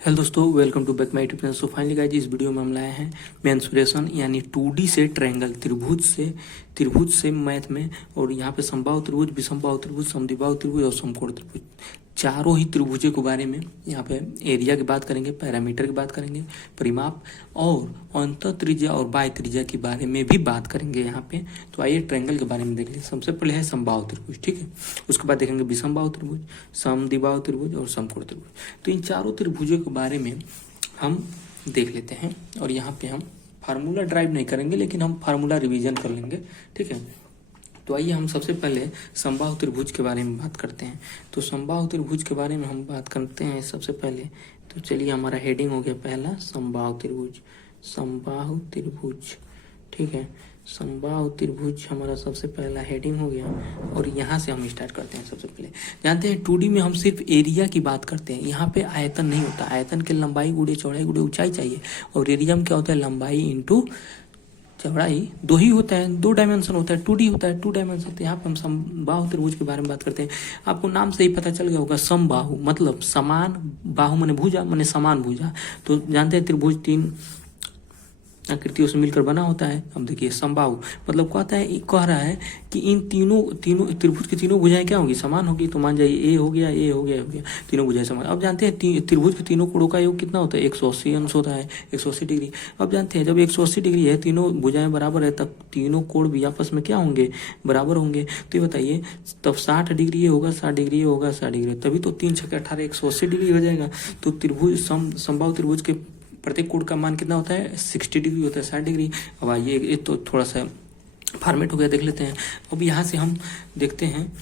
Hello दोस्तों, welcome to back my YouTube channel. So finally guys, इस video में हम लाए हैं मेंसुरेशन यानी 2D से ट्रायंगल त्रिभुज से मैथ में। और यहाँ पे समबाहु त्रिभुज, विषमबाहु त्रिभुज, समद्विबाहु त्रिभुज और समकोण त्रिभुज, चारों ही त्रिभुजों के बारे में यहाँ पे एरिया की बात करेंगे, पैरामीटर की बात करेंगे, परिमाप और अंतः त्रिज्या और बाह्य त्रिज्या के बारे में भी बात करेंगे यहाँ पे। तो आइए ट्रायंगल के बारे में देख लीजिए। सबसे पहले है समबाहु त्रिभुज, ठीक है। उसके बाद देखेंगे विषमबाहु त्रिभुज, समद्विबाहु त्रिभुज और समकोण त्रिभुज। तो इन चारों त्रिभुजों के बारे में हम देख लेते हैं। और यहाँ पे हम फार्मूला ड्राइव नहीं करेंगे, लेकिन हम फार्मूला रिवीजन कर लेंगे, ठीक है। तो आइए हम सबसे पहले समबाहु त्रिभुज के बारे में बात करते हैं। तो समबाहु त्रिभुज के बारे में हम बात करते हैं सबसे पहले। तो चलिए, हमारा हेडिंग हो गया पहला समबाहु त्रिभुज, समबाहु त्रिभुज, ठीक है। समबाहु त्रिभुज हमारा सबसे पहला हेडिंग हो गया। और यहाँ से हम स्टार्ट करते हैं। सबसे पहले जानते हैं 2D में हम सिर्फ एरिया की बात करते हैं। यहाँ पे आयतन नहीं होता। आयतन के लंबाई गुणे चौड़ाई गुणे ऊंचाई चाहिए। और एरिया में क्या होता है? लंबाई इंटू चौड़ाई। दो ही होता है, 2 डायमेंशन होता है। 2D होता है, 2 डायमेंशन। तो यहाँ पे हम समबाहु त्रिभुज के बारे में बात करते हैं। आपको नाम से ही पता चल गया होगा, समबाहु मतलब समान, बाहु माने भुजा, माने समान भुजा। तो जानते हैं त्रिभुज 3 आकृतियों से मिलकर बना होता है। अब देखिए समबाहु मतलब कह रहा है कि इन तीनों त्रिभुज की तीनों भुजाएं क्या होगी? समान होगी। तो मान जाइए ए हो गया, ए हो गया, हो गया, तीनों भुजाएं समान। अब जानते हैं त्रिभुज के तीनों कोणों का योग कितना होता है? 180 अंश होता है, 180 डिग्री। अब जानते हैं जब 180 डिग्री है, तीनों भुजाएं बराबर है, तब तीनों कोण भी आपस में क्या होंगे? बराबर होंगे। तो ये बताइए, तब 60 डिग्री ये होगा, 60 डिग्री ये होगा, 60 डिग्री, तभी तो 3 छक्के 18 180 डिग्री हो जाएगा। तो त्रिभुज समबाहु त्रिभुज के प्रत्येक कोण का मान कितना होता है? 60 डिग्री होता है, 60 डिग्री। अब आइए, ये तो थोड़ा सा फॉर्मेट हो गया, देख लेते हैं। अब यहाँ से हम देखते हैं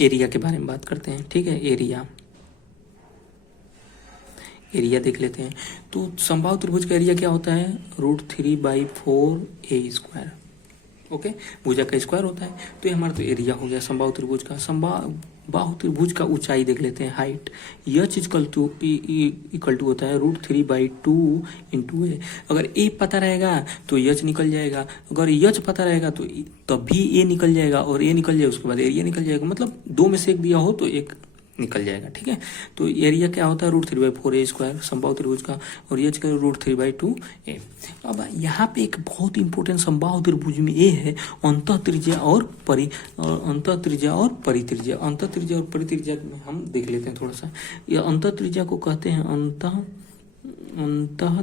एरिया के बारे में बात करते हैं, ठीक है। एरिया देख लेते हैं। तो समबाहु त्रिभुज का एरिया क्या होता है? √3/4a²। ओके, भुजा का स्क्वायर होता है। तो ये हमारा तो एरिया हो गया समबाहु त्रिभुज का। समबाहु त्रिभुज का ऊंचाई देख लेते हैं, हाइट। एच इक्वल टू होता है √3/2 इंटू ए। अगर ए पता रहेगा तो एच निकल जाएगा, अगर एच पता रहेगा तो तभी ए निकल जाएगा, और ए निकल जाएगा उसके बाद एरिया निकल जाएगा। मतलब 2 में से एक दिया हो तो एक निकल जाएगा, ठीक है। तो एरिया क्या होता है? √3/4a² समबाहु त्रिभुज का, और एच का √3/2a। अब यहाँ पे एक बहुत इंपॉर्टेंट समबाहु त्रिभुज में ए है अंतः त्रिज्या और परित्रिज्या। अंतः त्रिज्या और परित्रिज्या में हम देख लेते हैं थोड़ा सा। यह अंतः त्रिज्या को कहते हैं अंतः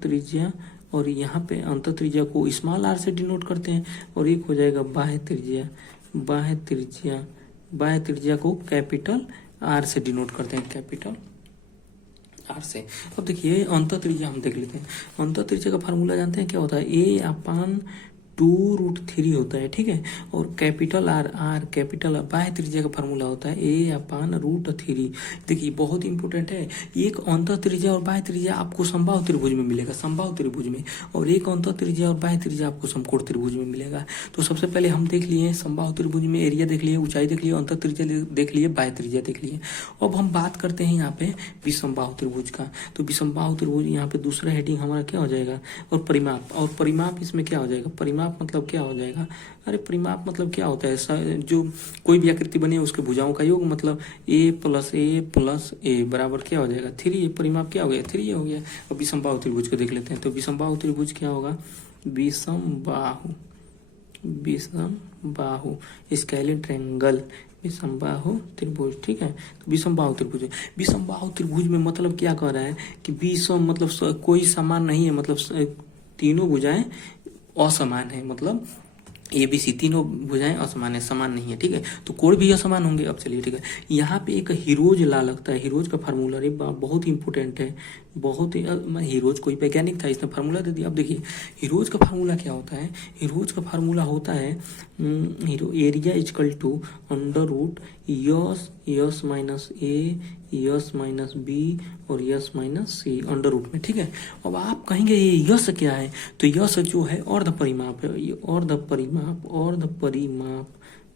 त्रिज्या। और यहाँ पे अंतः त्रिज्या को स्मॉल r से डिनोट करते हैं। और एक हो जाएगा बाह्य त्रिज्या को कैपिटल R से डिनोट करते हैं, कैपिटल R से। अब देखिए अंतः त्रिज्या हम देख लेते हैं। अंतः त्रिज्या का फार्मूला जानते हैं क्या होता है? A/2√3 होता है, ठीक है। और कैपिटल R कैपिटल बाह्य त्रिज्या का फार्मूला होता है A/√3। देखिए बहुत इंपॉर्टेंट है। एक अंतः त्रिज्या और बाह्य त्रिज्या आपको समबाहु त्रिभुज में मिलेगा, समबाहु त्रिभुज में। और एक अंतः त्रिज्या और बाह्य त्रिज्या आपको समकोण त्रिभुज में मिलेगा। तो सबसे पहले हम देख लिए समबाहु त्रिभुज में एरिया देख लिए, ऊंचाई देख लिए, अंतः त्रिज्या देख लिए, बाह्य त्रिज्या देख लिए। अब हम बात करते हैं यहाँ पे विषमबाहु त्रिभुज का। तो विषमबाहु त्रिभुज यहाँ पे दूसरा हेडिंग हमारा क्या हो जाएगा? और परिमाप इसमें क्या हो जाएगा? परिमाप मतलब क्या हो जाएगा? अरे परिमाप मतलब क्या होता है? जो कोई भी आकृति बनी है उसके भुजाओं का योग, मतलब a+a+a बराबर क्या हो जाएगा? 3। परिमाप क्या हो गया? 3 हो गया। अब विषमबाहु त्रिभुज को देख लेते हैं। तो विषमबाहु त्रिभुज क्या होगा? विषमबाहु स्केलिन ट्रायंगल, विषमबाहु त्रिभुज, ठीक है। तो विषमबाहु त्रिभुज में मतलब क्या कह रहा है कि विषम मतलब कोई समान नहीं है, मतलब तीनों भुजाएं असमान है, मतलब ABC तीनों भुजाएं असमान है, समान नहीं है, ठीक है। तो कोण भी असमान होंगे। अब चलिए, ठीक है। यहाँ पे एक हीरोज लॉ लगता है। हीरोज का फार्मूला बहुत इंपॉर्टेंट है, बहुत ही। हीरोज कोई वैज्ञानिक था, इसने फार्मूला दे दिया। अब देखिए हीरोज का फार्मूला क्या होता है? हीरोज का फार्मूला होता है area equal to under root S-a/S-b और S-c अंडर रूट में, ठीक है। अब आप कहेंगे ये यस क्या है? तो यस जो है अर्ध परिमाप है। ये अर्ध परिमाप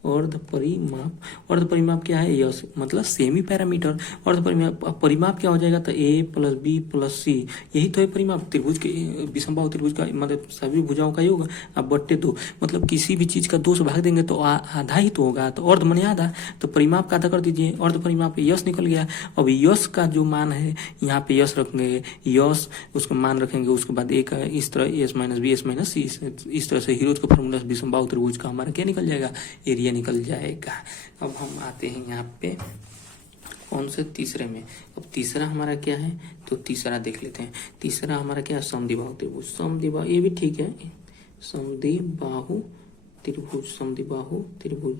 अर्ध परिमाप। अर्ध परिमाप क्या है? यस मतलब सेमी पैरामीटर। अर्ध परिमाप, परिमाप क्या हो जाएगा? तो ए प्लस बी प्लस सी, यही तो है परिमाप। त्रिभुज के विषमबाहु त्रिभुज का मतलब सभी भुजाओं का योग अब बट्टे दो, मतलब किसी भी चीज का 2 से भाग देंगे तो आधा ही तो होगा, तो अर्ध माने आधा, तो परिमाप का आधा कर दीजिए। अर्ध परिमाप पे यश निकल गया। अब यश का जो मान है यहाँ पे यश रखेंगे, यश उसका मान रखेंगे, उसके बाद एक इस तरह S minus B S minus C, इस तरह से हीरोज का फॉर्मूला विषमबाहु त्रिभुज का हमारा क्या निकल जाएगा? एरिया निकल जाएगा। अब हम आते हैं यहाँ पे कौन से? तीसरे में। अब तीसरा हमारा क्या है? तो तीसरा देख लेते हैं। तीसरा हमारा क्या है? समद्विबाहु त्रिभुज। समद्विबाहु ये भी ठीक है, समद्विबाहु त्रिभुज, समद्विबाहु त्रिभुज,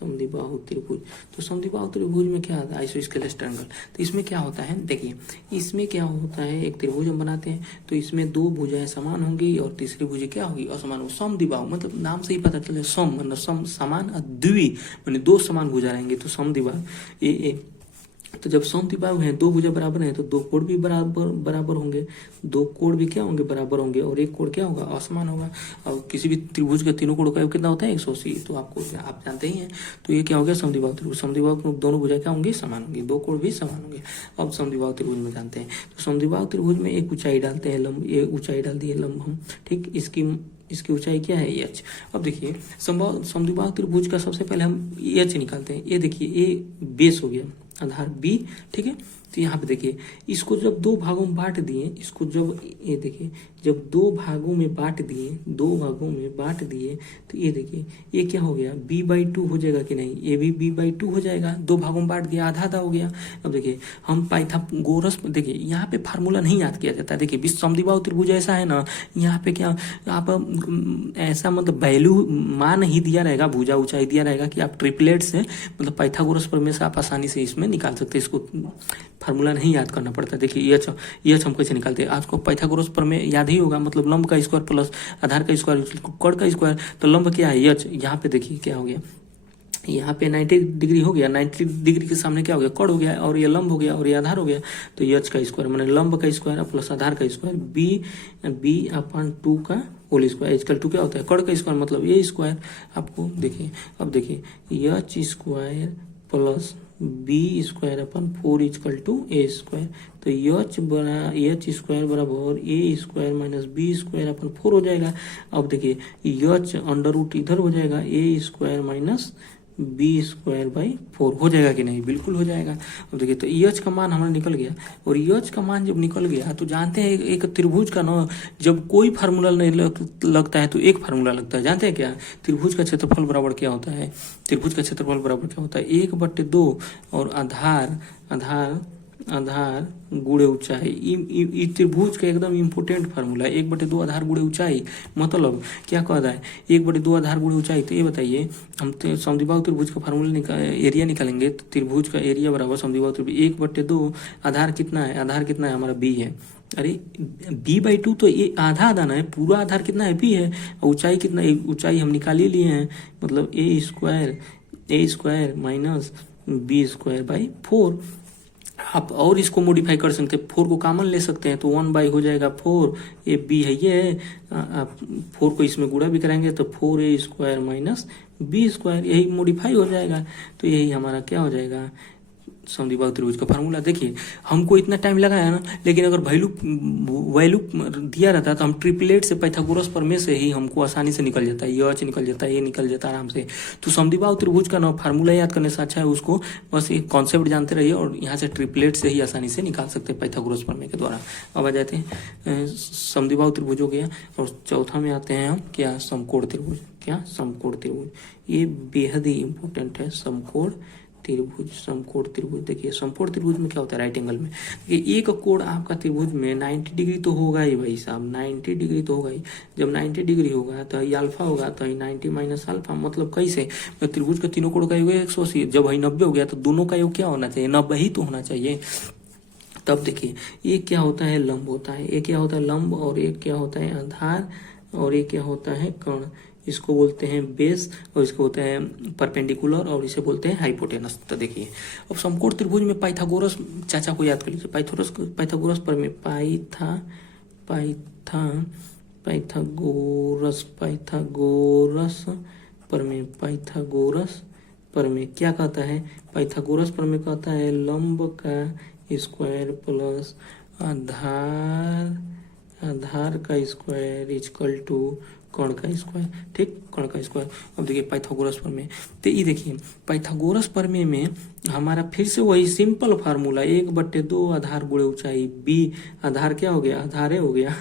समद्विबाहु त्रिभुज। तो समद्विबाहु त्रिभुज में क्या आता है? Isosceles triangle. तो इसमें क्या होता है? देखिए इसमें क्या होता है, एक त्रिभुज हम बनाते हैं तो इसमें 2 भुजाएं समान होंगी और तीसरी भुजा क्या होगी? असमान होगी। समद्विबाहु मतलब नाम से ही पता चले, सम मतलब सम समान, द्वि माने 2 समान भुजा रहेंगे, तो समद्विबाहु। ए तो जब समद्विबाहु है, 2 भुजा बराबर है, तो 2 कोण भी बराबर होंगे, 2 कोण भी क्या होंगे? बराबर होंगे, और एक कोण क्या होगा? असमान होगा। और किसी भी त्रिभुज के तीनों कोणों का योग कितना होता है? 180, तो आपको आप जानते ही हैं। तो ये क्या हो गया? समद्विबाहु त्रिभुज। समद्विबाहु दोनों भुजा क्या होंगी? समान होंगी, 2 कोण भी समान होंगे। अब समद्विबाहु त्रिभुज में जानते हैं, तो समद्विबाहु त्रिभुज में एक ऊंचाई डालते हैं, लंब, ये ऊंचाई डाल दिए लंब हम, ठीक। इसकी ऊंचाई क्या है? एच। अब देखिए समद्विबाहु त्रिभुज का सबसे पहले हम एच निकालते हैं। ये देखिए ए बेस हो गया, आधार बी, ठीक है। तो यहाँ पे देखिए इसको जब 2 भागों में बांट दिए, इसको जब ये देखिए जब 2 भागों में बांट दिए, 2 भागों में बांट दिए, तो ये देखिए ये क्या हो गया? b/2 हो जाएगा कि नहीं? ये भी b/2 हो जाएगा, 2 भागों में बांट दिया, आधा आधा हो गया। अब देखिए हम पाइथागोरस, देखिए यहाँ पे फार्मूला नहीं याद किया जाता है। देखिए समद्विबाहु त्रिभुज ऐसा है ना, यहाँ पे क्या आप ऐसा मतलब वैल्यू मान ही दिया रहेगा, भुजा ऊंचाई दिया रहेगा कि आप ट्रिपलेट से मतलब पाइथागोरस प्रमेय से आप आसानी से इसमें निकाल सकते हैं। इसको फार्मूला नहीं याद करना पड़ता। देखिए एच हम कैसे निकालते हैं? आपको पाइथागोरस प्रमेय याद ही होगा, मतलब लंब का स्क्वायर प्लस आधार का स्क्वायर कर्ण का स्क्वायर, तो लंब क्या है? एच। यहाँ पे देखिए क्या हो गया, यहाँ पे 90 डिग्री हो गया, 90 डिग्री के सामने क्या हो गया? कर्ण हो गया, और ये लंब हो गया और ये आधार हो गया, तो एच का स्क्वायर माने लंब का स्क्वायर प्लस आधार का स्क्वायर, b/2 का होल स्क्वायर। इक्वल टू क्या होता है? कर्ण का स्क्वायर मतलब ए स्क्वायर। आपको देखिए, अब देखिए H square plus B square अपन 4 इक्वल टू ए स्क्वायर, तो एच स्क्वायर बराबर A square minus B square अपन 4 हो जाएगा। अब देखिए एच अंडर रूट इधर हो जाएगा, A square minus B square by 4 हो जाएगा कि नहीं? बिल्कुल हो जाएगा। अब देखिए तो एच का मान हमारा निकल गया, और एच का मान जब निकल गया तो जानते हैं एक त्रिभुज का ना जब कोई फार्मूला नहीं लगता है तो एक फार्मूला लगता है। जानते हैं क्या? त्रिभुज का क्षेत्रफल बराबर क्या होता है? त्रिभुज का क्षेत्रफल बराबर क्या होता है? 1/2 और आधार गुणे ऊंचाई। ई त्रिभुज का एकदम इंपोर्टेंट फार्मूला है, 1/2 आधार गुणे ऊंचाई। मतलब क्या कहता है? 1/2 आधार गुणे ऊंचाई। तो ये बताइए हम समद्विबाहु त्रिभुज का फार्मूला एरिया निकालेंगे, तो त्रिभुज का एरिया बराबर समद्विबाहु त्रिभुज 1/2 आधार कितना है? आधार कितना है हमारा? बी है। अरे b/2 तो ये आधा आधा ना है, पूरा आधार कितना है? बी है। ऊंचाई कितना? ऊंचाई हम निकाल ही लिए हैं, मतलब A square minus B square by 4। आप और इसको मॉडिफाई कर सकते हैं, 4 को कॉमन ले सकते हैं, तो 1 हो जाएगा 4, ये बी है, ये है। आप 4 को इसमें गुणा भी कराएंगे तो 4a square minus B square, यही मॉडिफाई हो जाएगा। तो यही हमारा क्या हो जाएगा? समद्विबाहु त्रिभुज का फार्मूला। देखिए हमको इतना टाइम लगा है ना, लेकिन अगर वैल्यू दिया रहता तो हम ट्रिपलेट से पाइथागोरस प्रमेय से ही हमको आसानी से निकल जाता है, एच निकल जाता है, ये निकल जाता है आराम से। तो समद्विबाहु त्रिभुज का ना फार्मूला याद करने से अच्छा है उसको बस एक कॉन्सेप्ट जानते रहिए, और यहाँ से ट्रिपलेट से ही आसानी से निकाल सकते हैं पाइथागोरस प्रमेय के द्वारा। अब आ जाते हैं समद्विबाहु त्रिभुज हो गया, और चौथा में आते हैं हम क्या? समकोण त्रिभुज। क्या? समकोण त्रिभुज। ये बेहद ही इंपॉर्टेंट है, समकोण त्रिभुज। देखिए समकोण त्रिभुज में क्या होता है? राइट एंगल में देखिए एक कोण आपका त्रिभुज में 90 डिग्री तो होगा ही भाई साहब, 90 डिग्री तो होगा ही। जब 90 डिग्री होगा तो ये अल्फा होगा, तो 90 माइनस अल्फा, मतलब कैसे? त्रिभुज के तीनों कोण का योग 180, जब वही 90 हो गया तो दोनों का योग क्या होना चाहिए? 90 ही तो होना चाहिए। तब देखिए ये क्या होता है? लंब होता है। एक क्या होता है? लंब, और एक क्या होता है? आधार, और एक क्या होता है? कर्ण। इसको बोलते हैं बेस, और इसको बोलते हैं परपेंडिकुलर, और इसे बोलते हैं हाइपोटेनस। तो देखिए अब समकोण त्रिभुज में पाइथागोरस चाचा को याद कर लीजिए, पाइथागोरस पर में पाइथागोरस पर में पाइथागोरस प्रमेय क्या कहता है? पाइथागोरस प्रमेय कहता है लंब का स्क्वायर प्लस आधार का स्क्वायर इक्वल टू कर्ण का स्क्वायर। ठीक, कर्ण का स्क्वायर। अब देखिए पाइथागोरस प्रमेय, तो ये देखिए पाइथागोरस प्रमेय में हमारा फिर से वही सिंपल फार्मूला 1/2 आधार गुणे ऊंचाई, बी आधार क्या हो गया? आधारे हो गया,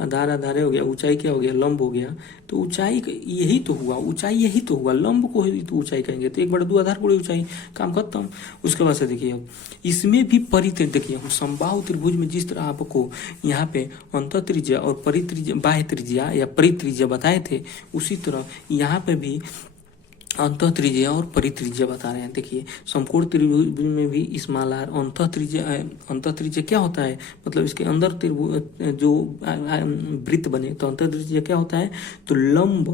आधारे हो गया, ऊंचाई क्या हो गया? लंब हो गया। तो ऊंचाई यही तो हुआ, ऊंचाई यही तो हुआ, लंब को ही तो ऊंचाई कहेंगे। तो 1/2 आधार गुणे ऊंचाई, काम खत्म। उसके बाद से देखिए अब इसमें भी परित्रिज्य, देखिए हम समबाहु त्रिभुज में जिस तरह आपको यहाँ पे अंतः त्रिज्या और परित्रिज्या, बाह्य त्रिज्या या परित्रिज्या बताए थे, उसी तरह यहाँ पे भी अंतः त्रिज्या और परित्रिज्या बता रहे हैं। देखिए समकोण त्रिभुज में भी स्मॉल आर अंतः त्रिज्या क्या होता है? मतलब इसके अंदर त्रिभुज जो वृत्त बने, तो अंतः त्रिज्या क्या होता है? तो लंब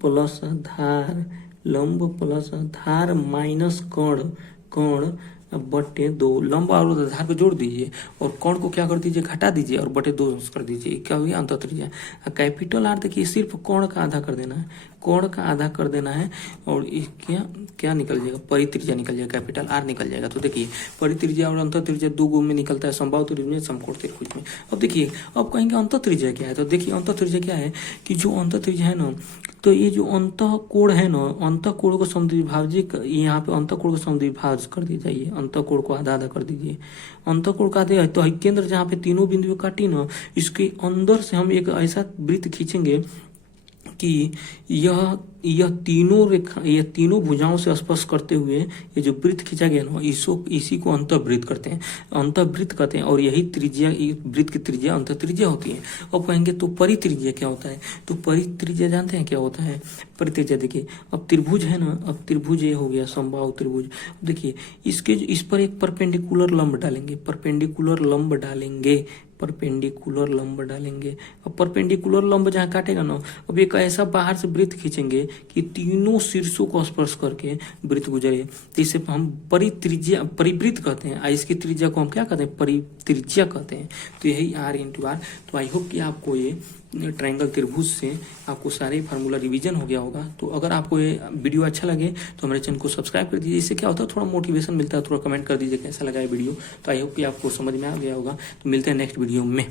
प्लस आधार माइनस कर्ण बटे 2, लंब और आधार को जोड़ दीजिए और कर्ण को क्या कर दीजिए? घटा दीजिए और बटे 2 कर दीजिए, क्या हो गया? अंतः त्रिज्या। कैपिटल आर देखिए सिर्फ कर्ण का आधा कर देना है, कर्ण का आधा कर देना है और क्या निकल जाएगा? परित्रिज्या निकल जाएगा, कैपिटल आर निकल जाएगा। तो देखिए परित्रिज्या और अंतः त्रिज्या 2 गो में निकलता है, समबाहु त्रिभुज में, समकोण त्रिभुज में। अब देखिए अब कहेंगे अंतः त्रिज्या क्या है? तो देखिए अंतः त्रिज्या क्या है कि जो अंतः त्रिज्या है ना, तो ये जो अंतः कोण है ना, अंतः कोण को समद्विभाजित, यहाँ पे अंतः कोण को समद्विभाज कर दी जाइए, अंतः कोण को आधा आधा कर दीजिए। अंतः कोण का आधे तो केंद्र जहाँ पे तीनों बिंदु काटी ना, इसके अंदर से हम एक ऐसा वृत्त खींचेंगे कि यह तीनों भुजाओं से स्पर्श करते हुए ये जो वृत्त खींचा गया ना, इसी को अंतःवृत्त कहते हैं और यही त्रिज्या, वृत्त की त्रिज्या अंतः त्रिज्या होती है। अब कहेंगे तो परित्रिज्या क्या होता है? तो परित्रिज्या जानते हैं क्या होता है? परित्रिज्या देखिए अब त्रिभुज है ना, अब त्रिभुज ये हो गया समबाहु त्रिभुज। देखिए इस पर एक परपेंडिकुलर लंब डालेंगे, अब परपेंडिकुलर लंब जहाँ काटेगा ना, अब एक ऐसा बाहर से वृत्त खींचेंगे कि तीनों शीर्षों को स्पर्श करके वृत्त गुजरे, तो इसे हम परिवृत्त कहते हैं। इसकी त्रिज्या को हम क्या कहते हैं? परित्रिज्या कहते हैं। तो यही R×R। तो आई होप कि आपको ये ट्रायंगल त्रिभुज से आपको सारे फार्मूला रिवीजन हो गया होगा। तो अगर आपको ये वीडियो अच्छा लगे तो हमारे चैनल को सब्सक्राइब कर दीजिए, इससे क्या होता है थोड़ा मोटिवेशन मिलता है। थोड़ा कमेंट कर दीजिए कैसा लगा ये वीडियो। तो आई होप कि आपको समझ में आ गया होगा। तो मिलते हैं नेक्स्ट वीडियो में।